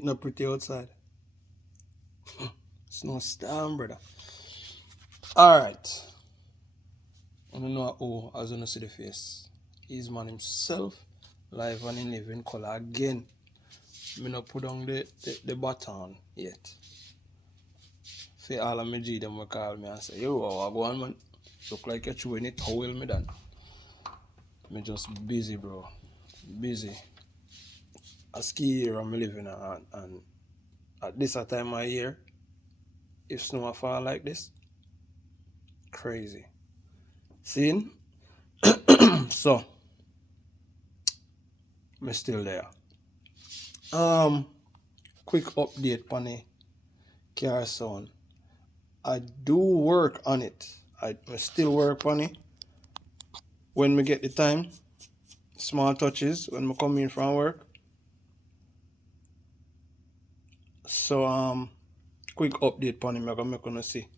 It not pretty outside. It's no storm, brother. Alright. I don't know who as you see the face. He's man himself. Live and in living color again. Me not put on the button yet. For all of my G them will call me and say, yo, what go on, man? Look like you're chewing it. How will me done? Me just busy, bro. Busy. A ski year I'm living and at this time of year, if snow fall like this, crazy. Seeing? So, me still there. Quick update on the car sound. I do work on it. I still work on it. When me get the time, small touches when me come in from work. So quick update on it, I'm gonna make you see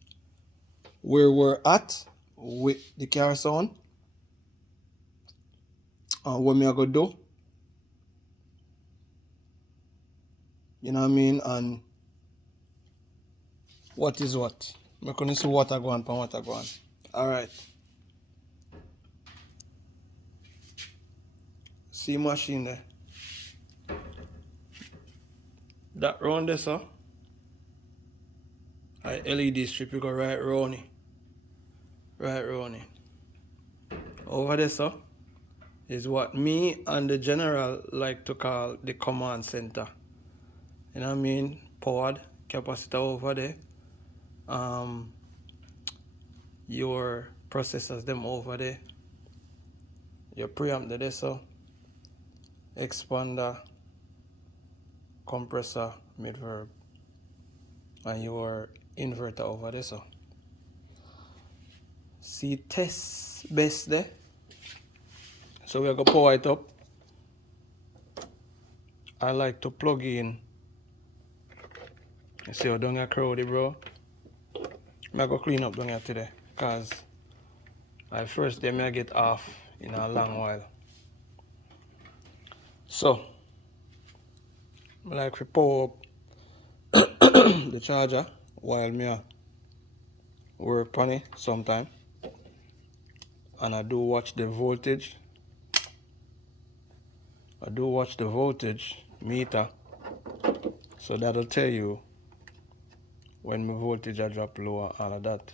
where we're at with the car sound and what me I go do. You know what I mean? And what is what. I'm gonna see what I go on and what I go on. Alright. See machine there. That round there, sir. I LED strip, you go right round it. Right round it. Over there, sir, is what me and the general like to call the command center. You know what I mean? Powered capacitor over there. Your processors them over there. Your preamp there, so expander, compressor, midverb, and your inverter over there, so see test best there. So we're gonna power it up. I like to plug in. You see how down here crowded, bro? I'm gonna clean up down here today, cause my first day I get off in a long while. So I like to power up the charger while me work on it sometime. And I do watch the voltage. I do watch the voltage meter. So that'll tell you when my voltage I drop lower, all of that.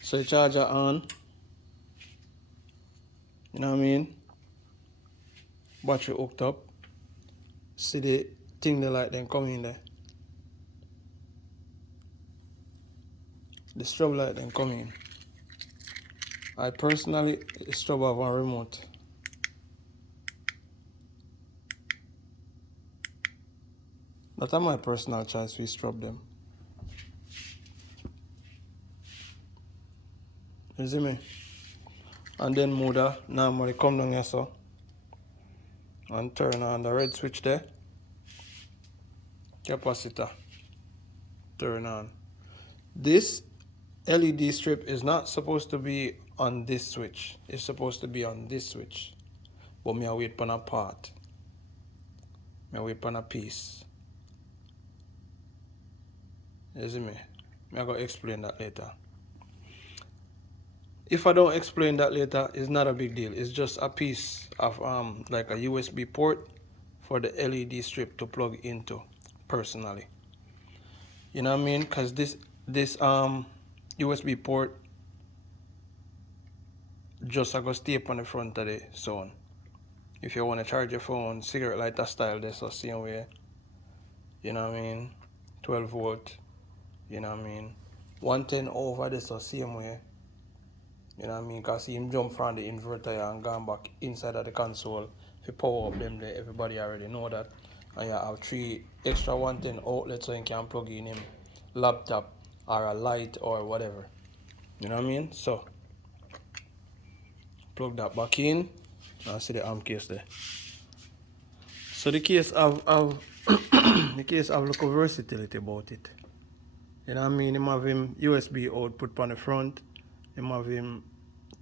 So the charger on. You know what I mean? Battery hooked up. See the thing the light then come in there. The strobe light then come in. I personally strobe have a remote. That's my personal choice, we strobe them. You see me? And then motor normally come down here so and turn on the red switch there. Capacitor. Turn on. This LED strip is not supposed to be on this switch. It's supposed to be on this switch. But me I wait for a part. Me I wait for a piece. You see me? I go explain that later. If I don't explain that later, it's not a big deal. It's just a piece of like a USB port for the LED strip to plug into personally. You know what I mean? Because this USB port just I go stay up on the front of the zone. If you want to charge your phone, cigarette lighter style, that's the same way. You know what I mean? 12 volt. You know what I mean? 110 over, that's the same way. You know what I mean? Because see him jump from the inverter and gone back inside of the console. If you power up them there, everybody already know that. And you have 3 extra 110 outlets so you can plug in him laptop or a light or whatever. You know what I mean? So plug that back in and see the amp case there. So the case have the case have look of versatility about it. You know what I mean? Him have him USB output on the front, him have him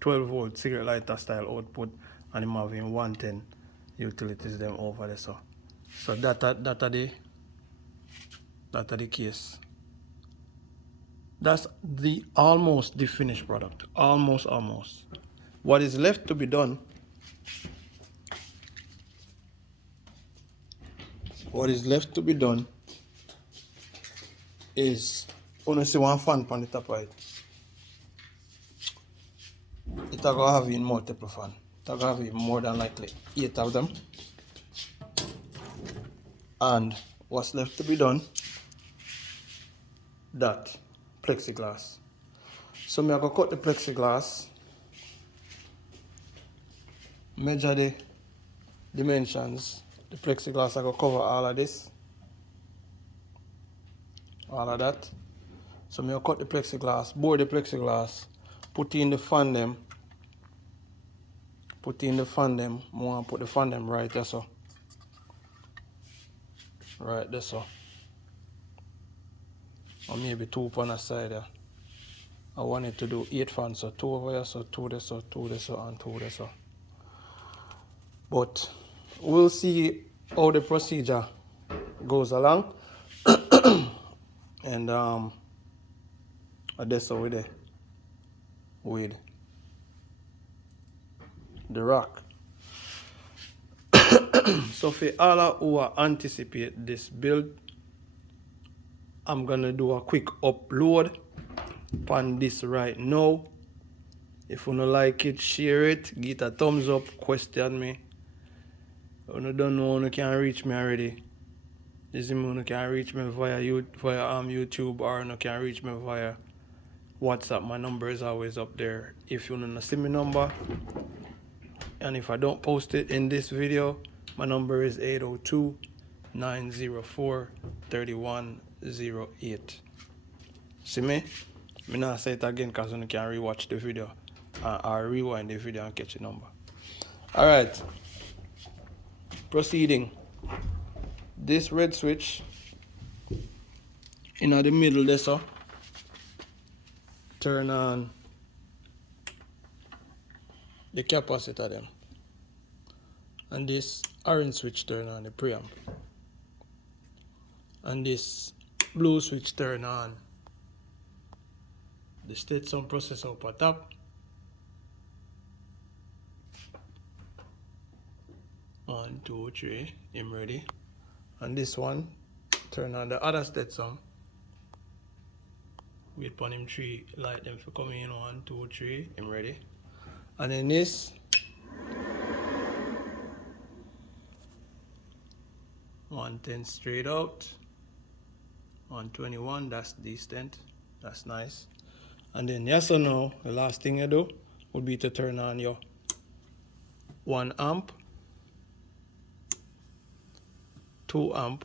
12 volt cigarette lighter style output, and him have him 110 utilities them over there so. So that are the case. That's almost the finished product. Almost. What is left to be done? What is left to be done is only see one fan on the top of it. It's going to have in multiple fan. It's going to have in more than likely 8 of them. And what's left to be done? That plexiglass. So I'm going to cut the plexiglass, measure the dimensions. The plexiglass I going to cover all of this. All of that. So I'm going to cut the plexiglass, bore the plexiglass, put in the fan them. I want to put the fan them right there so. Right there so. Or maybe 2 on the side there. I wanted to do 8 fans, so 2 over here, so 2 there, so 2 there, so and 2 there, so. But we'll see how the procedure goes along. And that's how we with the rock. So for all who anticipate this build, I'm gonna do a quick upload on this right now. If you don't like it, share it, give it a thumbs up, question me. If you don't know, you can reach me already. You can reach me via YouTube, or you can reach me via WhatsApp. My number is always up there. If you want to see my number, and if I don't post it in this video, my number is 802-904-3108. See me? I'm not say it again because you can rewatch the video or rewind the video and catch the number. Alright. Proceeding. This red switch in the middle there, so turn on the capacitor them. And this orange switch turn on the preamp. And this blue switch turn on the state sound processor up at top. 1, 2, 3, I'm ready. And this one turn on the other state sound. Wait for him 3 light them for coming in. 1, 2, 3, I'm ready. And then this 110 straight out. 121, that's distant. That's nice. And then yes or no, the last thing you do would be to turn on your 1 amp, 2 amp,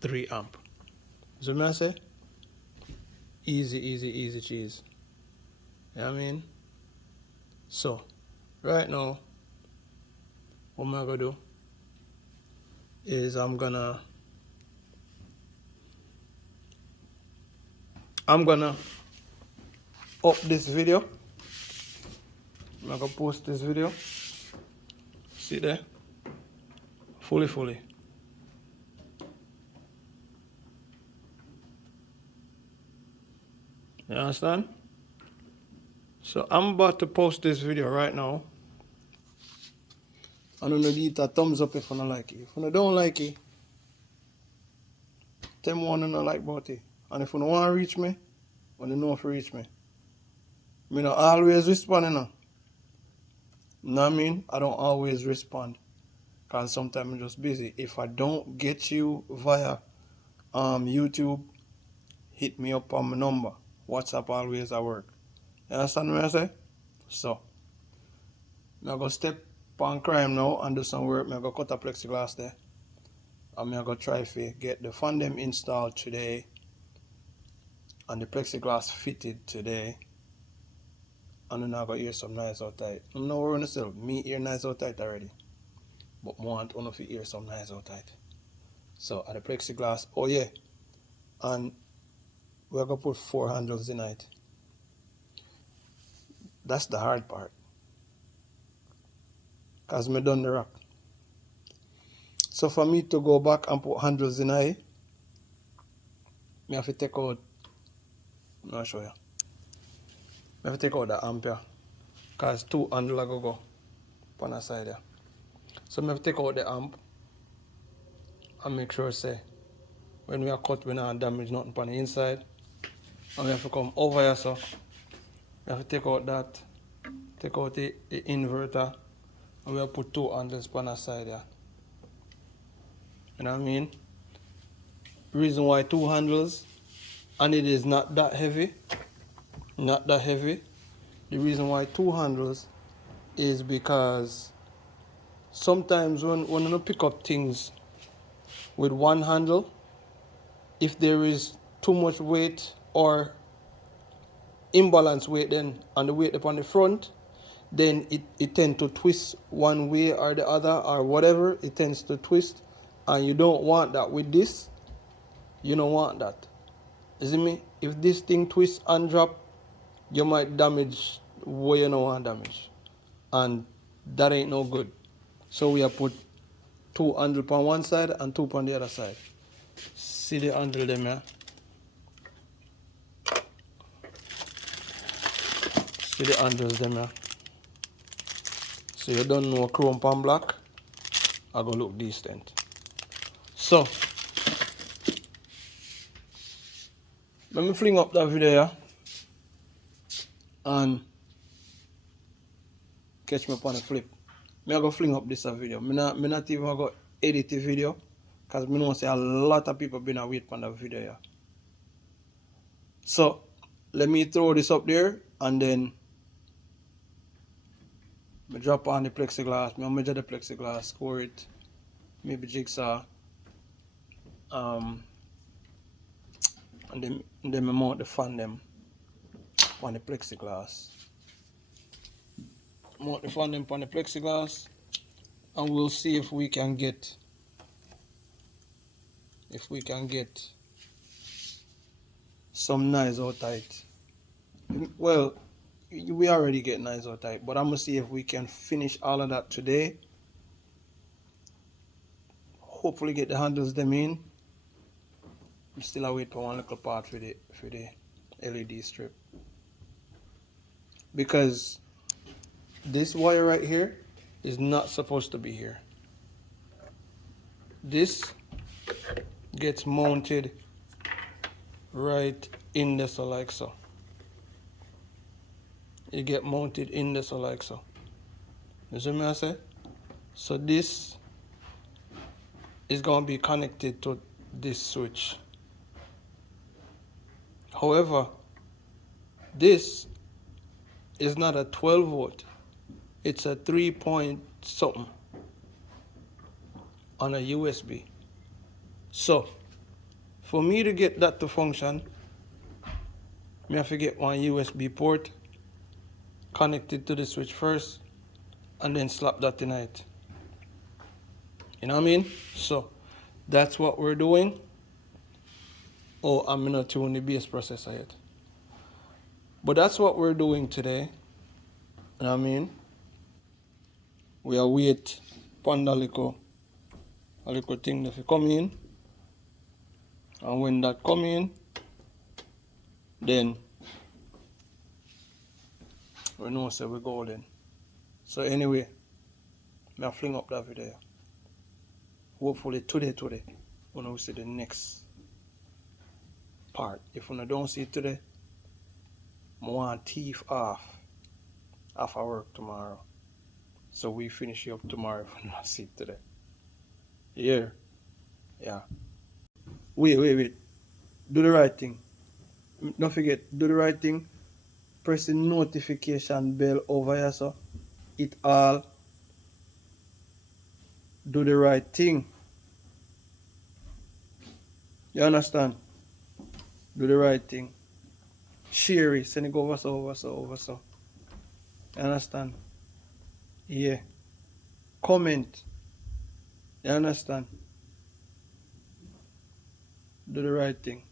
3 amp. So what I say? Easy cheese. You know what I mean? So, right now, what I'm gonna do is I'm gonna up this video. I'm gonna post this video. See there? Fully. You understand? So I'm about to post this video right now. I don't know, give it a thumbs up if you don't like it. If you don't like it, tell me what you don't like about it. And if you don't want to reach me, you know if you reach me. I don't always respond, you know. You know what I mean? I don't always respond. Because sometimes I'm just busy. If I don't get you via YouTube, hit me up on my number. WhatsApp always at work. You understand what I say? So, I'm going to step on crime now and do some work. I'm going to cut a plexiglass there. And I'm going to try to get the fan them installed today. And the plexiglass fitted today. And then I'm going to hear some nice outside. I'm not worrying myself. Me hear nice outside already. But I want to hear some nice outside. So, at the plexiglass, oh yeah. And we're going to put 4 handles in it. That's the hard part. because I done the rack. So for me to go back and put handles in I have to take out, I'll show you. I have to take out the ampere because 2 handles are going to go on the side there. So I have to take out the amp and make sure say when we are cut, we don't damage nothing on the inside. And we have to come over here, so we have to take out that, take out the inverter, and we have to put 2 handles on the side there. You know what I mean? Reason why 2 handles, and it is not that heavy, The reason why 2 handles is because sometimes when you pick up things with 1 handle, if there is too much weight or imbalance weight then on the weight upon the front, then it tends to twist one way or the other or whatever, it tends to twist, and you don't want that with this. You don't want that. You see me? If this thing twists and drop, you might damage what you don't want damage, and that ain't no good. So we have put 2 handles on one side and 2 on the other side. See the handle them here? See the handles them here? So you don't know chrome pan black, I go look decent. So let me fling up that video here and catch me up on the flip. I go fling up this video. Me not even go edit the video because I know say a lot of people been wait for that video here. So let me throw this up there and then I drop on the plexiglass. I measure the plexiglass, score it, maybe jigsaw, and then I mount the fan them on the plexiglass. Mount the fan them on the plexiglass, and we'll see if we can get some nice out tight. Well, we already get nice out tight, but I'm gonna see if we can finish all of that today. Hopefully get the handles them in. I'm still await for one little part for the LED strip, because this wire right here is not supposed to be here. This gets mounted right in there, so like so. It get mounted in there, so like so. You see me I say? So this is gonna be connected to this switch. However, this is not a 12 volt, it's a 3 point something on a USB. So for me to get that to function, I have to get one USB port connected to the switch first and then slap that in it. You know what I mean? So that's what we're doing. Oh, I'm not tuning the base processor yet. But that's what we're doing today. You know what I mean? We are wait upon a little thing that come in. And when that come in, then we know so we go then. So anyway, I'll fling up that video. Hopefully today, when we see the next part. If we don't see it today, I want teeth off our work tomorrow. So we finish it up tomorrow if we don't see it today. Yeah. Wait. Do the right thing. Don't forget, do the right thing. Press the notification bell over here, so it all. Do the right thing. You understand? Do the right thing. Share it. Send it over so. You understand? Yeah. Comment. You understand? Do the right thing.